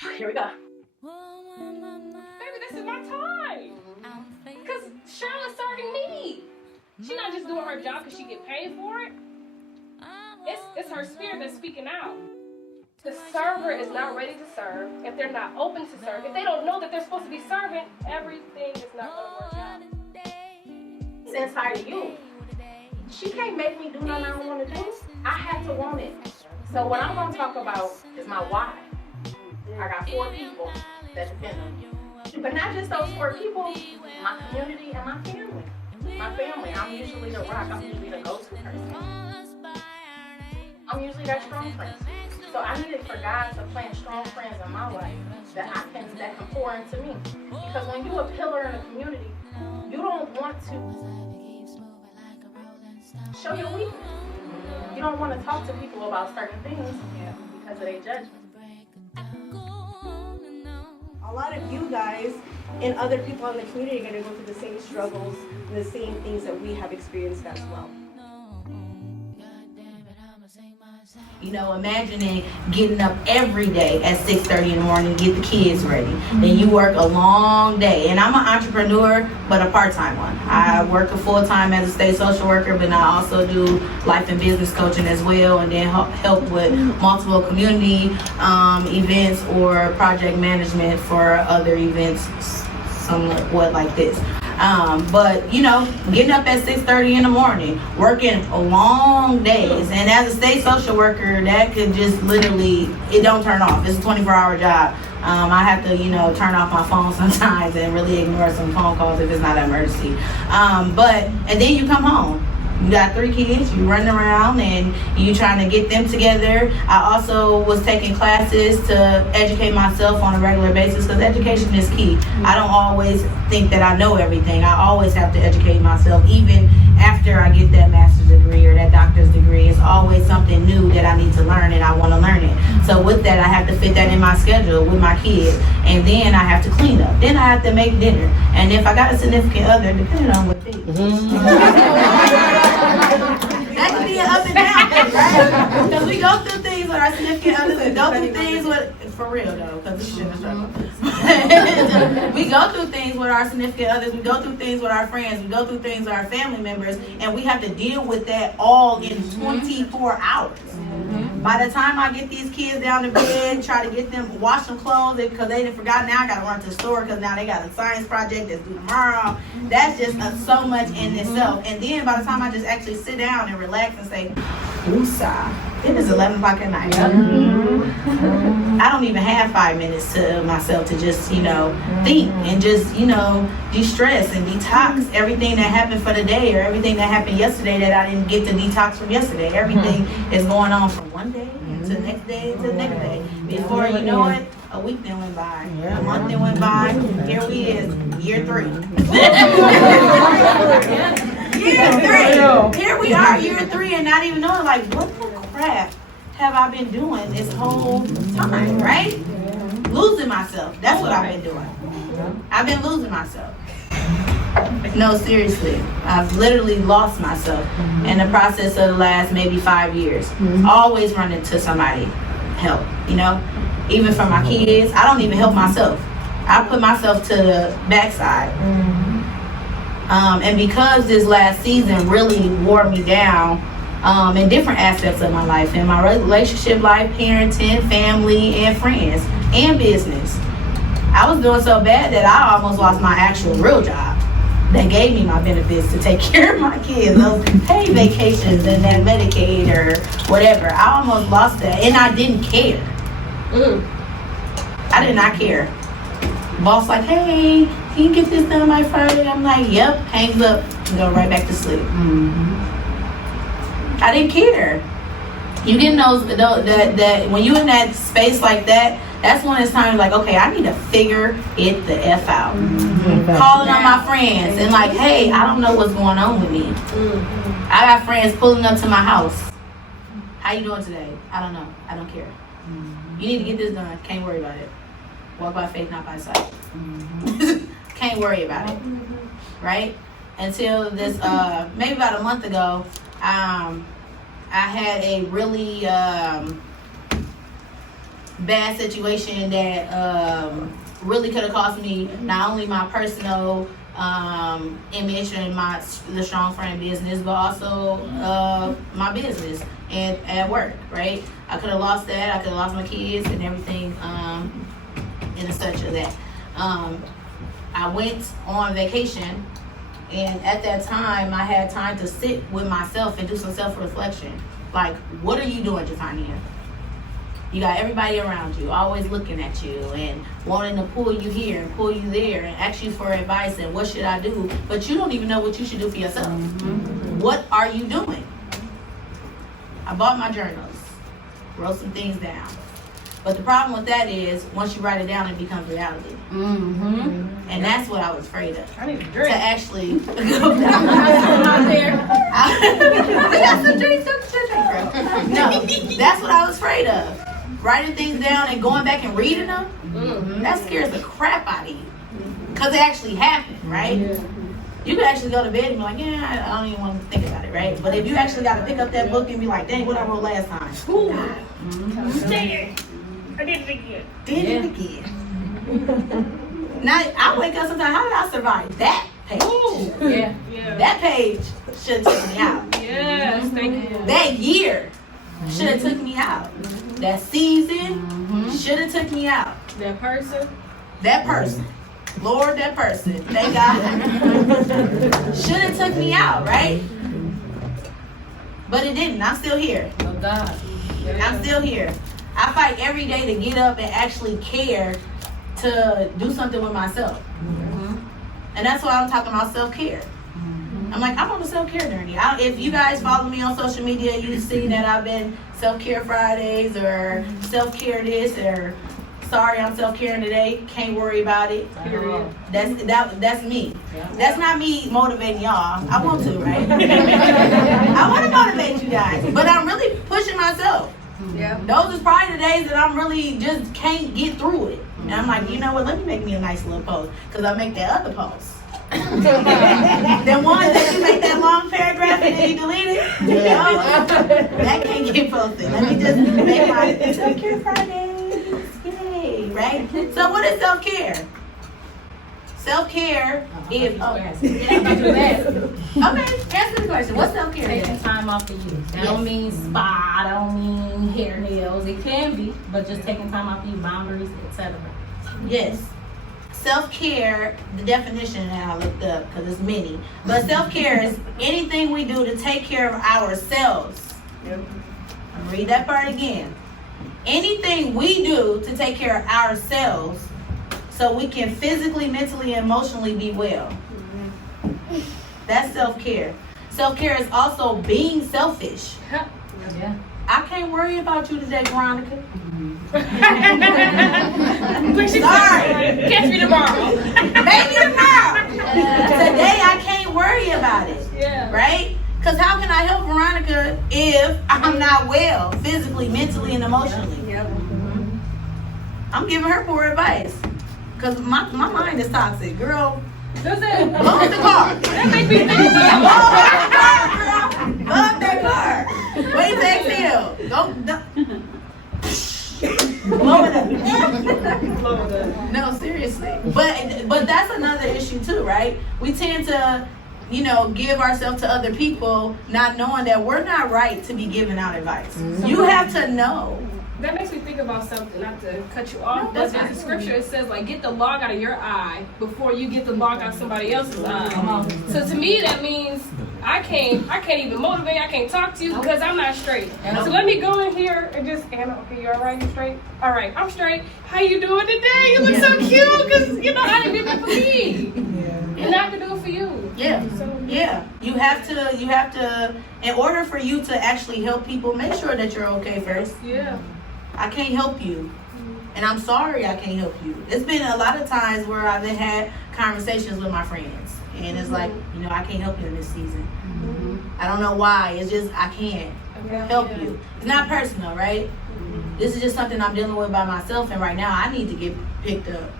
Here we go. Baby, this is my time. Because Charlotte's serving me. She's not just doing her job because she get paid for it. It's her spirit that's speaking out. The server is not ready to serve if they're not open to serve. If they don't know that they're supposed to be serving, everything is not going to work out. It's inside of you. She can't make me do nothing I don't want to do. I have to want it. So what I'm going to talk about is my why. I got 4 people that depend on me. But not just those 4 people, my community and my family. My family, I'm usually the rock. I'm usually the go-to person. I'm usually that strong friend. So I needed for God to plant strong friends in my life that can pour into me. Because when you're a pillar in a community, you don't want to show your weakness. You don't want to talk to people about certain things because of their judgment. A lot of you guys and other people in the community are going to go through the same struggles and the same things that we have experienced as well. You know, imagining getting up every day at 6:30 in the morning to get the kids ready. Then you work a long day. And I'm an entrepreneur, but a part-time one. I work a full-time as a state social worker, but I also do life and business coaching as well, and then help with multiple community events or project management for other events, somewhat like this. But you know, getting up at 6:30 in the morning, working long days, and as a state social worker, that could just literally, it don't turn off. It's a 24-hour job. I have to, you know, turn off my phone sometimes and really ignore some phone calls if it's not an emergency. And then you come home. You got 3 kids, you running around and you trying to get them together. I also was taking classes to educate myself on a regular basis because education is key. I don't always think that I know everything. I always have to educate myself. Even after I get that master's degree or that doctor's degree, it's always something new that I need to learn and I want to learn it. So with that, I have to fit that in my schedule with my kids. And then I have to clean up. Then I have to make dinner. And if I got a significant other, depending on what they that could be an up and down thing, right? Because we go through things with our significant others, we go through things with, for real though, because we shouldn't struggle. We go through things with our significant others, we go through things with our friends, we go through things with our family members, and we have to deal with that all in 24 hours. By the time I get these kids down to bed, try to get them, wash them clothes because they didn't forgot, now I got to run to the store because now they got a science project that's due tomorrow. That's just so much in itself. And then by the time I just actually sit down and relax and say, woosah, it is 11 o'clock at night. I don't even have 5 minutes to myself to just, you know, think and just, you know, de-stress and detox everything that happened for the day or everything that happened yesterday that I didn't get to detox from yesterday. Everything is going on from one day to the next day to the next day. Before you know it, a week then went by, a month then went by, here we is, year 3. Year 3. Here we are, year 3, and not even knowing, like, what the crap have I been doing this whole time, right? Losing myself. That's what I've been doing. I've been losing myself. No, seriously. I've literally lost myself in the process of the last maybe 5 years. Always running to somebody help, you know? Even for my kids, I don't even help myself. I put myself to the backside. And because this last season really wore me down in different aspects of my life, in my relationship life, parenting, family, and friends, and business, I was doing so bad that I almost lost my actual real job that gave me my benefits to take care of my kids, those paid vacations and that Medicaid or whatever. I almost lost that, and I didn't care. I did not care. Boss like, hey, can you get this done by Friday? I'm like, yep. Hangs up and go right back to sleep. I didn't care. You get those that when you in that space like that, that's when it's time like, okay, I need to figure it the F out. Calling on my friends and like, hey, I don't know what's going on with me. I got friends pulling up to my house. How you doing today? I don't know. I don't care. You need to get this done. Can't worry about it. Walk by faith, not by sight. Can't worry about it. Right? Until this, maybe about a month ago, I had a really bad situation that really could have cost me not only my personal image and the strong friend business, but also my business and at work, right? I could have lost that. I could have lost my kids and everything in the such of that. I went on vacation, and at that time, I had time to sit with myself and do some self-reflection. Like, what are you doing, Jeffonia? You got everybody around you, always looking at you and wanting to pull you here and pull you there and ask you for advice and what should I do? But you don't even know what you should do for yourself. What are you doing? I bought my journals, wrote some things down. But the problem with that is, once you write it down, it becomes reality. And that's what I was afraid of. I need a drink. To actually go down out there. We got some drinks, No, that's what I was afraid of. Writing things down and going back and reading them, that scares the crap out of you. Because it actually happened, right? You could actually go to bed and be like, yeah, I don't even want to think about it, right? But if you actually got to pick up that book and be like, dang, what I wrote last time. Dang, I did it again. Did it again. Now, I wake up sometimes, how did I survive that page? That page should have took me out. Yes, thank you. That year should have took me out. That season should have took me out. That person. That person. Lord, that person. Thank God. Should have took me out, right? But it didn't. I'm still here. Oh God. I'm still here. I fight every day to get up and actually care to do something with myself. And that's why I'm talking about self-care. I'm like, I'm on a self-care journey. If you guys follow me on social media, you see that I've been self-care Fridays or self-care this or sorry, I'm self-caring today. Can't worry about it. Period. That's me. That's not me motivating y'all. I want to, right? I want to motivate you guys, but I'm really pushing myself. Those is probably the days that I'm really just can't get through it. And I'm like, you know what? Let me make me a nice little post because I make that other post. The one that you make that long paragraph and then you delete it, that can't get posted. Let me just make my self-care Fridays. Yay, right? So what is self-care? Self-care is okay, answer the question. What's self-care? Taking time off for you. That don't mean spa, that don't mean hair, nails. It can be, but just taking time off for you, boundaries, etc. Yes. Self-care, the definition that I looked up, because it's many, but self-care is anything we do to take care of ourselves. I'm gonna read that part again. Anything we do to take care of ourselves so we can physically, mentally, and emotionally be well. That's self-care. Self-care is also being selfish. I can't worry about you today, Veronica. Sorry. Catch me tomorrow. Maybe tomorrow. Today I can't worry about it. Right? Because how can I help Veronica if I'm not well physically, mentally, and emotionally? I'm giving her poor advice. Because my mind is toxic. Girl, Does it? love the car. That makes me think about Love that car. Wait till exhale. Don't. Blow it up. No, seriously. But that's another issue too, right? We tend to, give ourselves to other people, not knowing that we're not right to be giving out advice. You have to know. That makes me think about something, not to cut you off, but in the scripture it says, like, get the log out of your eye before you get the log out of somebody else's eye. So to me, that means I can't even motivate, I can't talk to you because I'm not straight. So let me go in here and just, Anna, okay, you all right? You straight? All right, I'm straight. How you doing today? You look so cute because, I didn't do that for me. And I can do it for you. Yeah. You have to, in order for you to actually help people, make sure that you're okay first. I can't help you. And I'm sorry I can't help you. It's been a lot of times where I've had conversations with my friends. And it's like, I can't help you in this season. I don't know why. It's just, I can't help you. It's not personal, right? This is just something I'm dealing with by myself. And right now, I need to get picked up.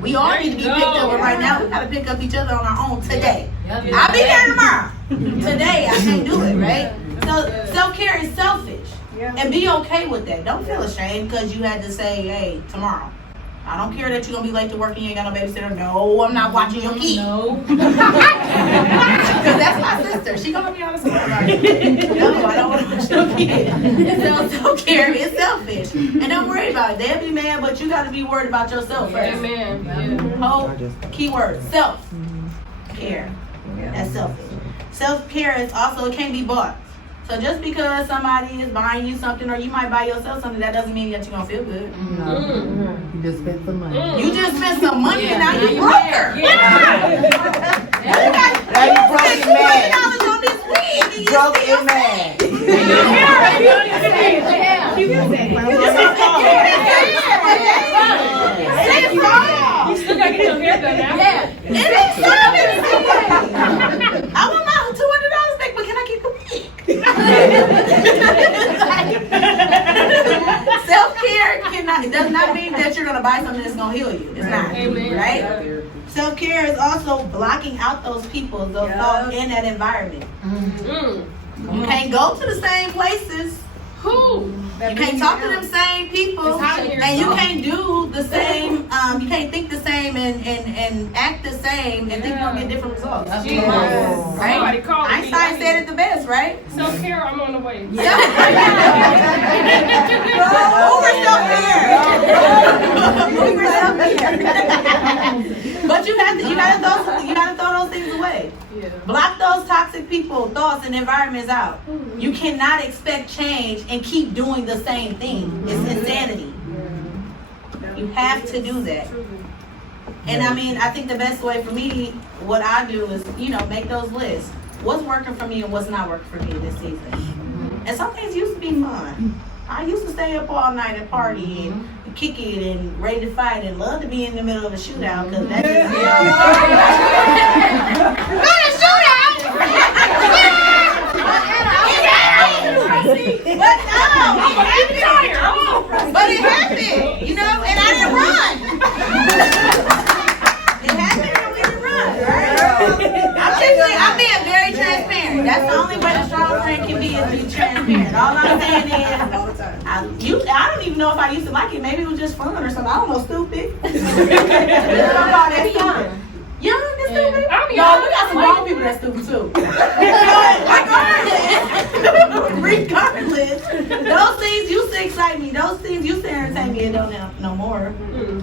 We all need to be picked up. But right now, we got to pick up each other on our own today. I'll be there tomorrow. Today, I can't do it, right? So self-care is selfish. And be okay with that. Don't feel ashamed because you had to say, hey, tomorrow. I don't care that you're going to be late to work and you ain't got no babysitter. No, I'm not watching your kid. No. Because that's my sister. She going to be on the side. No, I don't want to watch your kid. Self-care is selfish. And don't worry about it. They'll be mad, but you got to be worried about yourself first. Amen. Yeah. Whole keyword, self-care. That's selfish. Self-care is also, it can't be bought. So just because somebody is buying you something, or you might buy yourself something, that doesn't mean that you're going to feel good. You just spent some money. You just spent some money and now you broke her. Now you broke and mad. $20 on this wig and you Broke still and mad. You still gotta get your hair done now. It ain't service. I want my $200 back, but can I keep the wig? Self-care it does not mean that you're gonna buy something that's gonna heal you. It's not. Amen. Right? Self-care is also blocking out those people, those thoughts in that environment. You can't go to the same places. Who? You can't talk to them same people, and you can't do the same. You can't think the same and act the same, and think you're gonna get different results. Jesus. Right? Somebody called me. Einstein said it the best, right? Self-care, I'm on the way. Uber self-care. Uber self-care. But you gotta throw those things away. Block those toxic people, thoughts, and environments out. You cannot expect change and keep doing the same thing. It's insanity. You have to do that. And I mean, I think the best way for me, what I do is, make those lists. What's working for me and what's not working for me this season. And some things used to be fun. I used to stay up all night and party and kick it and ready to fight and love to be in the middle of a shootout because that's just But it happened, and I didn't run. It happened and we didn't run, right? I'm being very transparent. That's the only way a strong friend can be is be transparent. All I'm saying is, I don't even know if I used to like it. Maybe it was just fun or something. I don't know, stupid. That's fun. Young and stupid? I'm No, young. we got some grown people that's stupid too. Regardless, those things used to excite me. Those things used to entertain me. It don't now no more.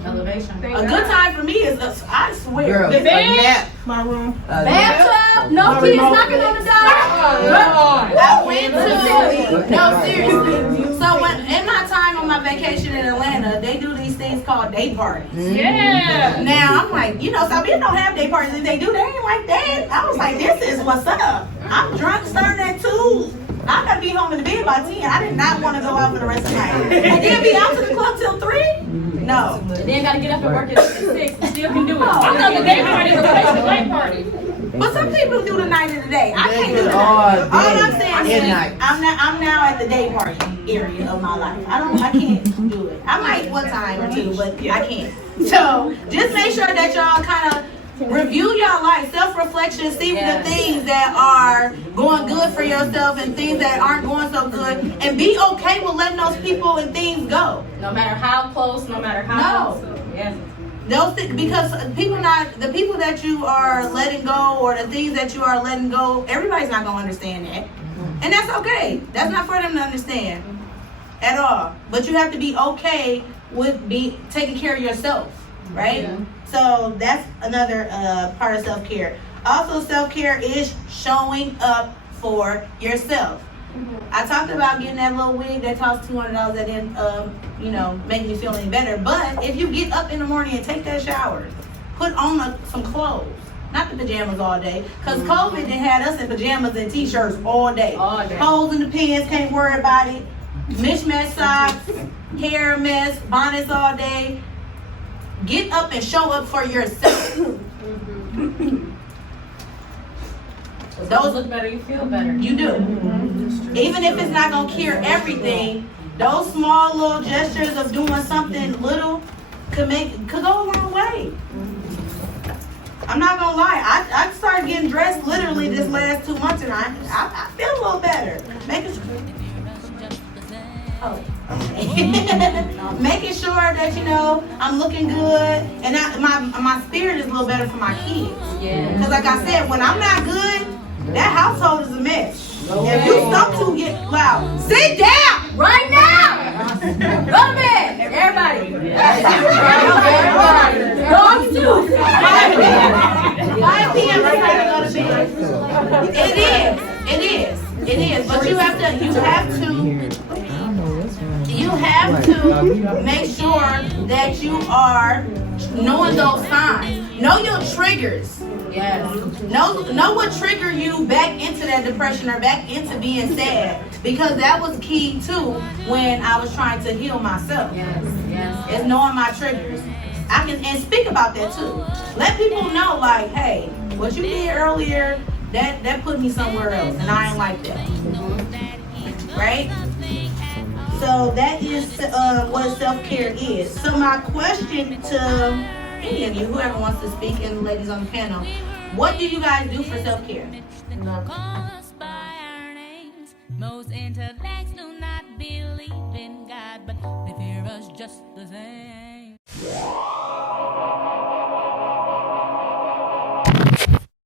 Elevation. A good time for me is, I swear, Girl, The bed? nap. My room. Bathtub? No kids knocking on the door? I went to, no, seriously. So in my time on my vacation in Atlanta, they do these things called day parties. Yeah. Now, I'm like, Sabina don't have day parties. If they do, they ain't like that. I was like, this is what's up. I'm drunk starting at 2. I gotta be home in the bed by 10. I did not want to go out for the rest of the night. And then be out to the club till 3? No. And then gotta get up and work at 6 and still can do it. I thought the day party replaced the night party. But some people do the night and the day. I can't do the all night. All I'm day saying is, and night. I'm now at the day party area of my life. I can't do it. I might one time or two, but I can't. So just make sure that y'all kind of review your life, self-reflection, see the things that are going good for yourself and things that aren't going so good, and be okay with letting those people and things go. No matter how close, no matter how close. Yes. Those things, because the people that you are letting go, or the things that you are letting go, everybody's not gonna understand that, and that's okay. That's not for them to understand at all. But you have to be okay with taking care of yourself, right? Yeah. So that's another part of self-care. Also, self-care is showing up for yourself. I talked about getting that little wig that costs $200 that didn't, make you feel any better. But if you get up in the morning and take that shower, put on some clothes, not the pajamas all day, because COVID had us in pajamas and t-shirts all day. Holes in the pants, can't worry about it. Mismatched socks, hair mess, bonnets all day. Get up and show up for yourself. Those look better, you feel better. You do. Even if it's not going to cure everything, those small little gestures of doing something little could go a long way. I'm not going to lie. I started getting dressed literally this last 2 months, and I feel a little better. Oh. Making sure that, you know, I'm looking good, and my spirit is a little better for my kids. Yeah. Because like I said, when I'm not good, that household is a mess. If you stop to get loud, sit down Right now! Go to bed! Everybody! Dogs too! 5 p.m. is time to go to bed. It is. But you have to make sure that you are knowing those signs. Know your triggers. Yes. Know what triggered you back into that depression or back into being sad, because that was key too when I was trying to heal myself. Yes. Is knowing my triggers. I can and speak about that too. Let people know, like, hey, what you did earlier, that put me somewhere else, and I ain't like that. Right? So that is what self-care is. So my question to any of you, whoever wants to speak, and the ladies on the panel, what do you guys do for self-care? Most intellects do not believe in God, but they fear us just the same.